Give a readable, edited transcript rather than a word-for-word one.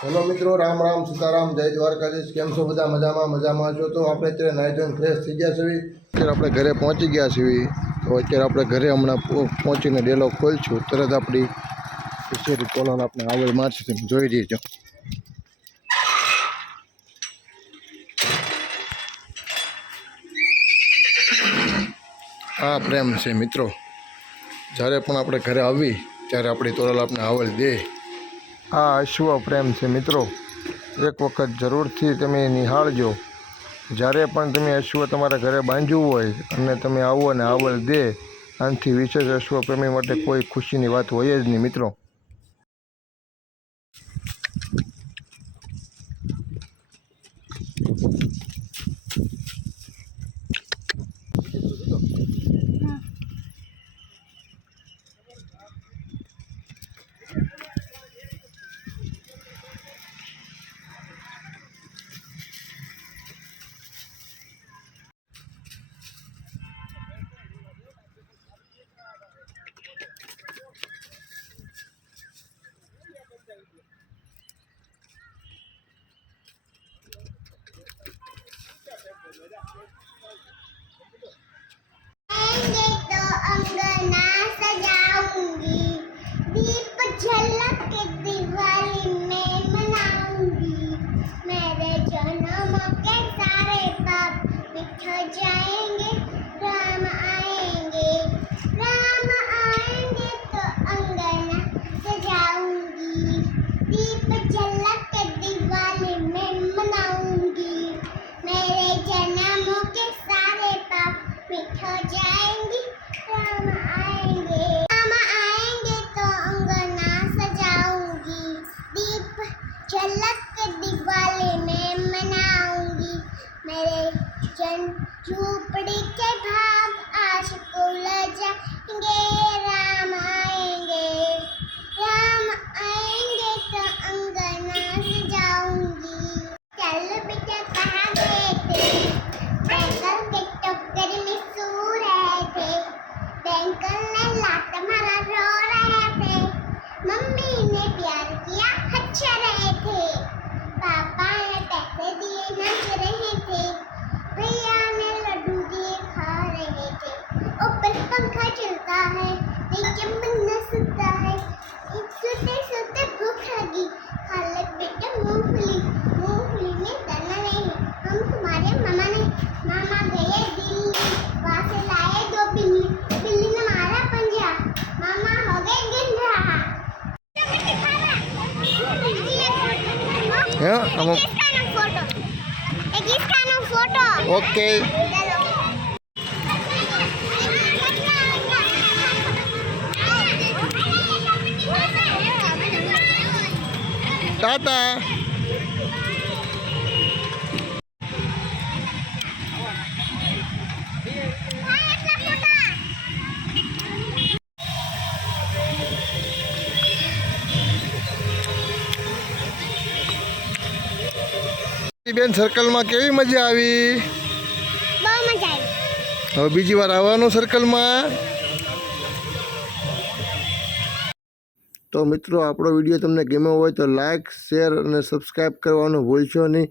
Hello मित्रों, राम राम सीताराम, जय द्वारकाधीश। केम छो बधा? मजामां छो? तो આપણે અત્યારે નાઈ ધોઈને ફ્રેશ થઈ ગયા છીએ। અત્યારે આપણે ઘરે પહોંચી ગયા છીએ। તો અત્યારે આપણે ઘરે હમણાં પહોંચીને ડેલો ખોલશું। તરત આપણી ફિશરી કોલોન આપણે આગળ મારશે, તમે જોઈ લેજો। આ પ્રેમ છે મિત્રો, જ્યારે પણ આપણે ઘરે આવી ત્યારે આપણી તોરલ આપણે આવલ દે। આ અશ્વ પ્રેમ છે મિત્રો, એક વખત જરૂરથી તમે નિહાળજો। જ્યારે પણ તમે અશ્વ તમારા ઘરે બાંધ્યું હોય અને તમે આવો અને આવલ દે, આનાથી વિશેષ અશ્વ પ્રેમી માટે કોઈ ખુશીની વાત હોય જ નહીં મિત્રો। तो अंगना सजाऊंगी, दीप झलक के दिवाली में मनाऊंगी। मेरे जन्म के सारे पाप मिट जाएंगे, राम आएंगे तो अंगना सजाऊंगी, दीप झलक के दिवाली में मनाऊंगी। मेरे जन्म के सारे पाप मिट जाएंगे, राम आएंगे तो अंगना सजाऊंगी, दीप झलक के दिवाली में मनाऊंगी। मेरे झूपड़ी के भाग आज खुल जाएंगे, राम आएंगे तो अंगना सजाऊंगी। चल बेटा कहाँ गए थे? बैंगल के टोकरी में सो रहे थे, बैंगल ने लात मारा रो रहे थे, मम्मी ने प्यार किया हंस रहे थे, पापा ने पैसे दिए नाच रहे थे, भैया ने लड्डू दिए खा रहे थे। ऊपर पंखा चलता है, नीचे बंदा सोता है, सोते सोते भूख लगी, खा ले बेटा मूंगफली, मूंगफली में दाना नहीं, हम तुम्हारे मामा गए दिल्ली, वहाँ से लाए 2 बिल्ली, बिल्ली ने मारा पंजा, मामा हो गए गंधा। Photo okay Tata. બેન, સર્કલમાં કેવી મજા આવી? બહુ મજા આવી। હવે બીજી વાર આવવાનું સર્કલમાં। તો મિત્રો, આપણો વિડીયો તમને ગમ્યો હોય તો લાઈક, શેર અને સબસ્ક્રાઈબ કરવાનું ભૂલશો નહીં।